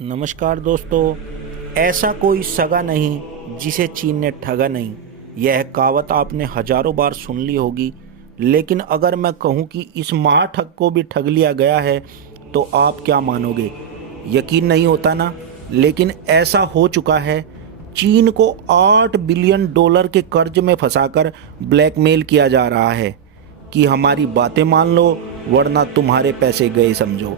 नमस्कार दोस्तों। ऐसा कोई सगा नहीं जिसे चीन ने ठगा नहीं। यह कहावत आपने हजारों बार सुन ली होगी, लेकिन अगर मैं कहूँ कि इस महाठग को भी ठग लिया गया है तो आप क्या मानोगे? यकीन नहीं होता ना। लेकिन ऐसा हो चुका है। चीन को $8 बिलियन के कर्ज में फंसाकर ब्लैकमेल किया जा रहा है कि हमारी बातें मान लो वरना तुम्हारे पैसे गए समझो।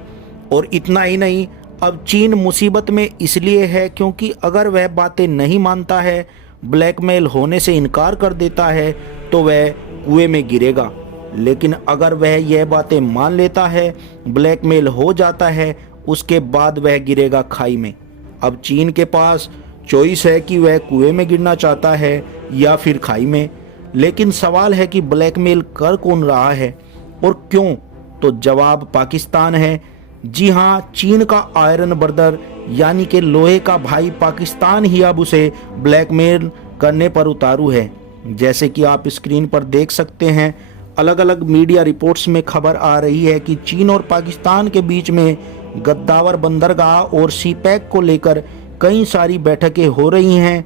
और इतना ही नहीं, अब चीन मुसीबत में इसलिए है क्योंकि अगर वह बातें नहीं मानता है, ब्लैकमेल होने से इनकार कर देता है तो वह कुएं में गिरेगा। लेकिन अगर वह यह बातें मान लेता है, ब्लैकमेल हो जाता है, उसके बाद वह गिरेगा खाई में। अब चीन के पास चॉइस है कि वह कुएं में गिरना चाहता है या फिर खाई में। लेकिन सवाल है कि ब्लैकमेल कर कौन रहा है और क्यों? तो जवाब पाकिस्तान है। जी हाँ, चीन का आयरन ब्रदर यानी कि लोहे का भाई पाकिस्तान ही अब उसे ब्लैकमेल करने पर उतारू है। जैसे कि आप स्क्रीन पर देख सकते हैं, अलग अलग मीडिया रिपोर्ट्स में खबर आ रही है कि चीन और पाकिस्तान के बीच में गद्दावर बंदरगाह और सीपैक को लेकर कई सारी बैठकें हो रही हैं।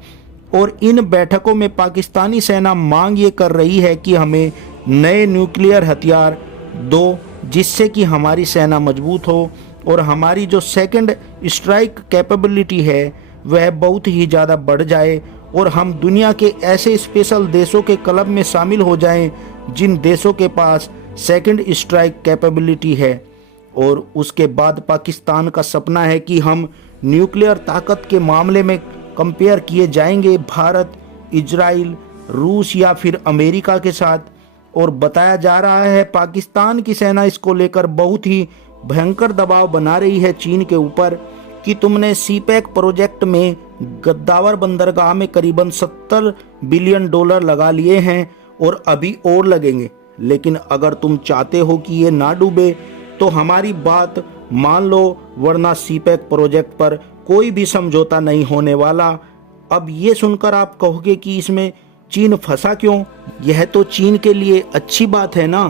और इन बैठकों में पाकिस्तानी सेना मांग ये कर रही है कि हमें नए न्यूक्लियर हथियार दो, जिससे कि हमारी सेना मजबूत हो और हमारी जो सेकंड स्ट्राइक कैपेबिलिटी है वह बहुत ही ज़्यादा बढ़ जाए और हम दुनिया के ऐसे स्पेशल देशों के क्लब में शामिल हो जाएं जिन देशों के पास सेकंड स्ट्राइक कैपेबिलिटी है। और उसके बाद पाकिस्तान का सपना है कि हम न्यूक्लियर ताकत के मामले में कंपेयर किए जाएंगे भारत, इजराइल, रूस या फिर अमेरिका के साथ। और बताया जा रहा है पाकिस्तान की सेना इसको लेकर बहुत ही भयंकर दबाव बना रही है चीन के ऊपर कि तुमने सीपैक प्रोजेक्ट में गद्दावर बंदरगाह में करीबन $70 बिलियन लगा लिए हैं और अभी और लगेंगे। लेकिन अगर तुम चाहते हो कि ये ना डूबे तो हमारी बात मान लो वरना सीपैक प्रोजेक्ट पर कोई भी समझौता नहीं होने वाला। अब ये सुनकर आप कहोगे कि इसमें चीन फंसा क्यों? यह तो चीन के लिए अच्छी बात है ना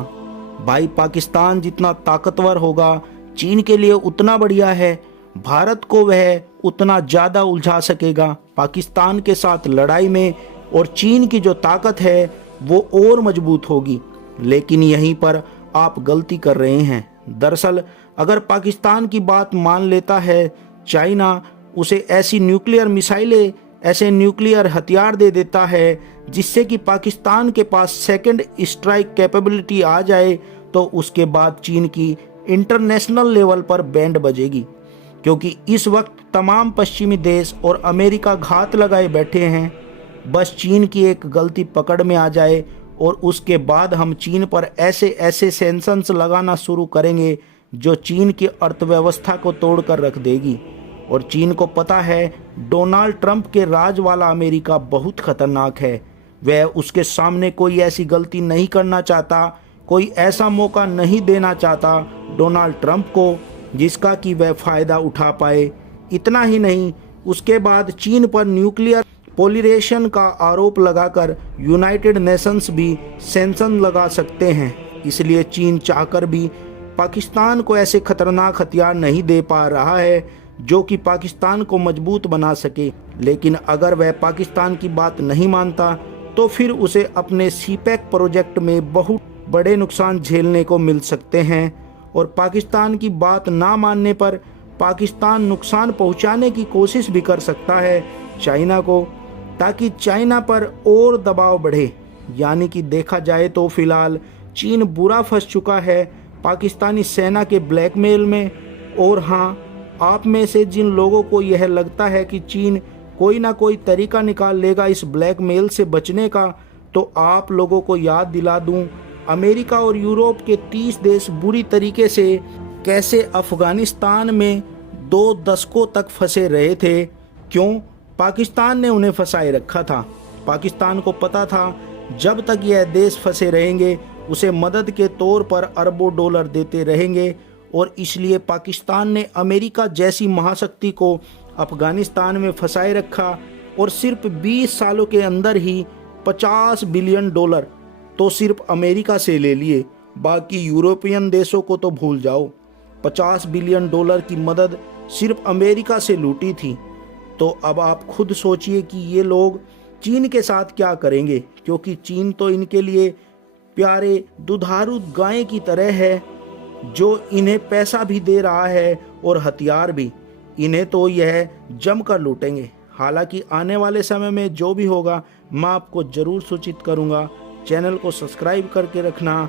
भाई। पाकिस्तान जितना ताकतवर होगा चीन के लिए उतना बढ़िया है। भारत को वह उतना ज़्यादा उलझा सकेगा पाकिस्तान के साथ लड़ाई में और चीन की जो ताकत है वो और मजबूत होगी। लेकिन यहीं पर आप गलती कर रहे हैं। दरअसल अगर पाकिस्तान की बात मान लेता है चाइना, उसे ऐसी न्यूक्लियर मिसाइलें, ऐसे न्यूक्लियर हथियार दे देता है जिससे कि पाकिस्तान के पास सेकंड स्ट्राइक कैपेबिलिटी आ जाए, तो उसके बाद चीन की इंटरनेशनल लेवल पर बैंड बजेगी। क्योंकि इस वक्त तमाम पश्चिमी देश और अमेरिका घात लगाए बैठे हैं। बस चीन की एक गलती पकड़ में आ जाए और उसके बाद हम चीन पर ऐसे ऐसे सैंक्शंस लगाना शुरू करेंगे जो चीन की अर्थव्यवस्था को तोड़ कर रख देगी। और चीन को पता है डोनाल्ड ट्रंप के राज वाला अमेरिका बहुत खतरनाक है। वह उसके सामने कोई ऐसी गलती नहीं करना चाहता, कोई ऐसा मौका नहीं देना चाहता डोनाल्ड ट्रंप को जिसका कि वह फ़ायदा उठा पाए। इतना ही नहीं, उसके बाद चीन पर न्यूक्लियर पोलिरेशन का आरोप लगाकर यूनाइटेड नेशंस भी सैंक्शन लगा सकते हैं। इसलिए चीन चाहकर भी पाकिस्तान को ऐसे खतरनाक हथियार नहीं दे पा रहा है जो कि पाकिस्तान को मजबूत बना सके। लेकिन अगर वह पाकिस्तान की बात नहीं मानता तो फिर उसे अपने सीपैक प्रोजेक्ट में बहुत बड़े नुकसान झेलने को मिल सकते हैं। और पाकिस्तान की बात ना मानने पर पाकिस्तान नुकसान पहुंचाने की कोशिश भी कर सकता है चाइना को, ताकि चाइना पर और दबाव बढ़े। यानी कि देखा जाए तो फिलहाल चीन बुरा फंस चुका है पाकिस्तानी सेना के ब्लैकमेल में। और हाँ, आप में से जिन लोगों को यह लगता है कि चीन कोई ना कोई तरीका निकाल लेगा इस ब्लैकमेल से बचने का, तो आप लोगों को याद दिला दूं, अमेरिका और यूरोप के 30 देश बुरी तरीके से कैसे अफगानिस्तान में 2 दशकों तक फंसे रहे थे। क्यों? पाकिस्तान ने उन्हें फंसाए रखा था। पाकिस्तान को पता था जब तक यह देश फंसे रहेंगे उसे मदद के तौर पर अरबों डॉलर देते रहेंगे। और इसलिए पाकिस्तान ने अमेरिका जैसी महाशक्ति को अफगानिस्तान में फंसाए रखा और सिर्फ 20 सालों के अंदर ही $50 बिलियन तो सिर्फ अमेरिका से ले लिए। बाकी यूरोपियन देशों को तो भूल जाओ। $50 बिलियन की मदद सिर्फ अमेरिका से लूटी थी। तो अब आप खुद सोचिए कि ये लोग चीन के साथ क्या करेंगे, क्योंकि चीन तो इनके लिए प्यारे दुधारू गाय की तरह है, जो इन्हें पैसा भी दे रहा है और हथियार भी। इन्हें तो यह जमकर लूटेंगे। हालांकि आने वाले समय में जो भी होगा मैं आपको ज़रूर सूचित करूंगा। चैनल को सब्सक्राइब करके रखना।